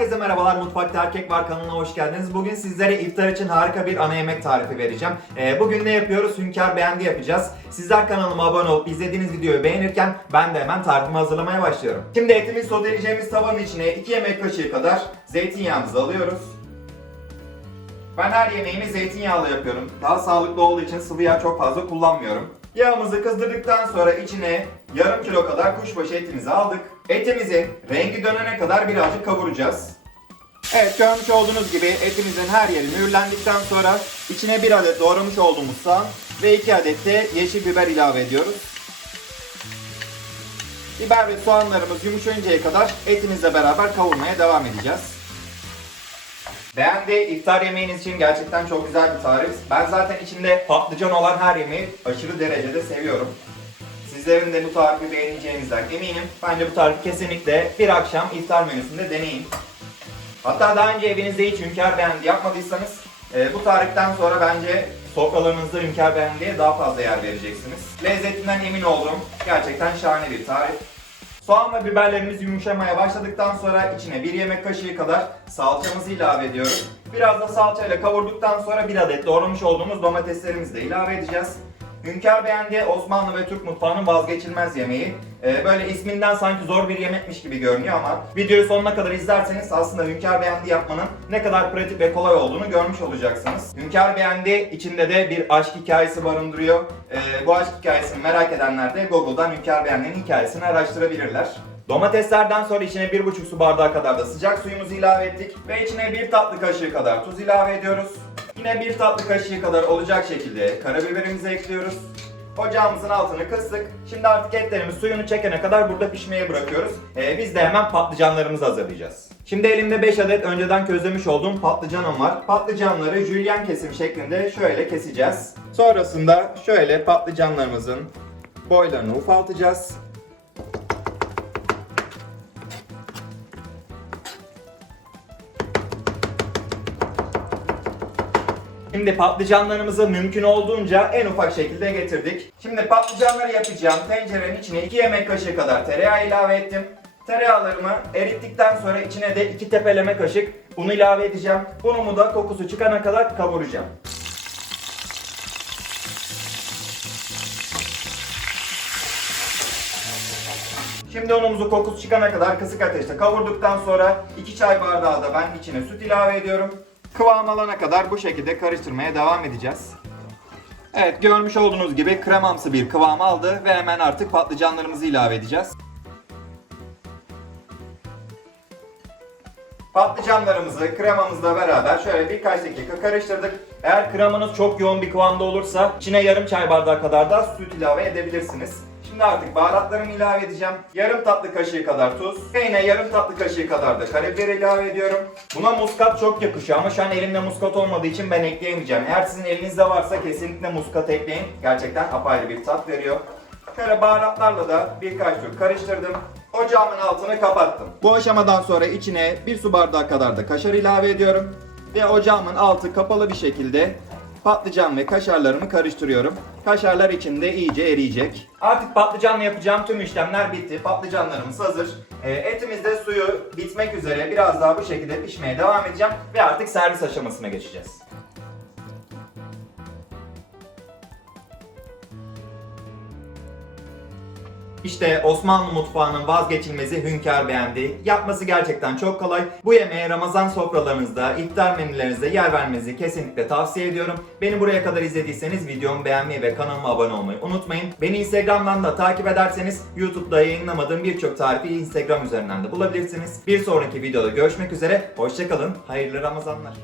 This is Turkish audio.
Herkese merhabalar Mutfakta Erkek Var kanalına hoş geldiniz. Bugün sizlere iftar için harika bir ana yemek tarifi vereceğim. Ee, bugün ne yapıyoruz? Hünkar beğendi yapacağız. Sizler kanalıma abone olup izlediğiniz videoyu beğenirken ben de hemen tarifimi hazırlamaya başlıyorum. Şimdi etimizi soteleyeceğimiz tavanın içine 2 yemek kaşığı kadar zeytinyağımızı alıyoruz. Ben her yemeğimi zeytinyağlı yapıyorum. Daha sağlıklı olduğu için sıvı yağ çok fazla kullanmıyorum. Yağımızı kızdırdıktan sonra içine yarım kilo kadar kuşbaşı etimizi aldık. Etimizin rengi dönene kadar birazcık kavuracağız. Evet görmüş olduğunuz gibi etimizin her yeri mühürlendikten sonra içine bir adet doğramış olduğumuz soğan ve iki adet de yeşil biber ilave ediyoruz. Biber ve soğanlarımız yumuşayıncaya kadar etimizle beraber kavurmaya devam edeceğiz. Beğendi iftar yemeğiniz için gerçekten çok güzel bir tarif. Ben zaten içinde patlıcan olan her yemeği aşırı derecede seviyorum. Sizlerin de bu tarifi beğeneceğinizden eminim. Bence bu tarifi kesinlikle bir akşam iftar menüsünde deneyin. Hatta daha önce evinizde hiç hünkâr beğendi yapmadıysanız e, bu tariften sonra bence sofralarınızda hünkâr beğendiye daha fazla yer vereceksiniz. Lezzetinden emin olduğum gerçekten şahane bir tarif. Soğan ve biberlerimiz yumuşamaya başladıktan sonra içine bir yemek kaşığı kadar salçamızı ilave ediyoruz. Biraz da salçayla kavurduktan sonra bir adet doğramış olduğumuz domateslerimizi de ilave edeceğiz. Hünkar beğendi Osmanlı ve Türk mutfağının vazgeçilmez yemeği. Ee, böyle isminden sanki zor bir yemekmiş gibi görünüyor ama videoyu sonuna kadar izlerseniz aslında Hünkar beğendi yapmanın ne kadar pratik ve kolay olduğunu görmüş olacaksınız. Hünkar beğendi içinde de bir aşk hikayesi barındırıyor. Ee, bu aşk hikayesini merak edenler de Google'dan Hünkar beğendinin hikayesini araştırabilirler. Domateslerden sonra içine 1,5 su bardağı kadar da sıcak suyumuzu ilave ettik ve içine 1 tatlı kaşığı kadar tuz ilave ediyoruz. Yine 1 tatlı kaşığı kadar olacak şekilde karabiberimizi ekliyoruz. Ocağımızın altını kıstık. Şimdi artık etlerimiz suyunu çekene kadar burada pişmeye bırakıyoruz. Ee, biz de hemen patlıcanlarımızı hazırlayacağız. Şimdi elimde 5 adet önceden közlemiş olduğum patlıcanım var. Patlıcanları jülyen kesim şeklinde şöyle keseceğiz. Sonrasında şöyle patlıcanlarımızın boylarını ufaltacağız. Şimdi patlıcanlarımızı mümkün olduğunca en ufak şekilde getirdik. Şimdi patlıcanları yapacağım tencerenin içine 2 yemek kaşığı kadar tereyağı ilave ettim. Tereyağlarımı erittikten sonra içine de 2 tepeleme kaşık unu ilave edeceğim. Unumu da kokusu çıkana kadar kavuracağım. Şimdi unumuzu kokusu çıkana kadar kısık ateşte kavurduktan sonra 2 çay bardağı da ben içine süt ilave ediyorum. Kıvam alana kadar bu şekilde karıştırmaya devam edeceğiz. Evet görmüş olduğunuz gibi kremamsı bir kıvam aldı ve hemen artık patlıcanlarımızı ilave edeceğiz. Patlıcanlarımızı kremamızla beraber şöyle birkaç dakika karıştırdık. Eğer kremanız çok yoğun bir kıvamda olursa içine yarım çay bardağı kadar da süt ilave edebilirsiniz. Şimdi artık baharatlarımı ilave edeceğim. Yarım tatlı kaşığı kadar tuz. Yine yarım tatlı kaşığı kadar da karabiber ilave ediyorum. Buna muskat çok yakışıyor ama şu an elimde muskat olmadığı için ben ekleyemeyeceğim. Eğer sizin elinizde varsa kesinlikle muskat ekleyin. Gerçekten apayrı bir tat veriyor. Şöyle baharatlarla da birkaç tur karıştırdım. Ocağımın altını kapattım. Bu aşamadan sonra içine bir su bardağı kadar da kaşar ilave ediyorum. Ve ocağımın altı kapalı bir şekilde patlıcan ve kaşarlarımı karıştırıyorum. Kaşarlar içinde iyice eriyecek. Artık patlıcanla yapacağım tüm işlemler bitti. Patlıcanlarımız hazır. E, etimiz de suyu bitmek üzere. Biraz daha bu şekilde pişmeye devam edeceğim. Ve artık servis aşamasına geçeceğiz. İşte Osmanlı mutfağının vazgeçilmezi hünkâr beğendi. Yapması gerçekten çok kolay. Bu yemeğe Ramazan sofralarınızda, iftar menülerinizde yer vermenizi kesinlikle tavsiye ediyorum. Beni buraya kadar izlediyseniz videomu beğenmeyi ve kanalıma abone olmayı unutmayın. Beni Instagram'dan da takip ederseniz YouTube'da yayınlamadığım birçok tarifi Instagram üzerinden de bulabilirsiniz. Bir sonraki videoda görüşmek üzere. Hoşçakalın. Hayırlı Ramazanlar.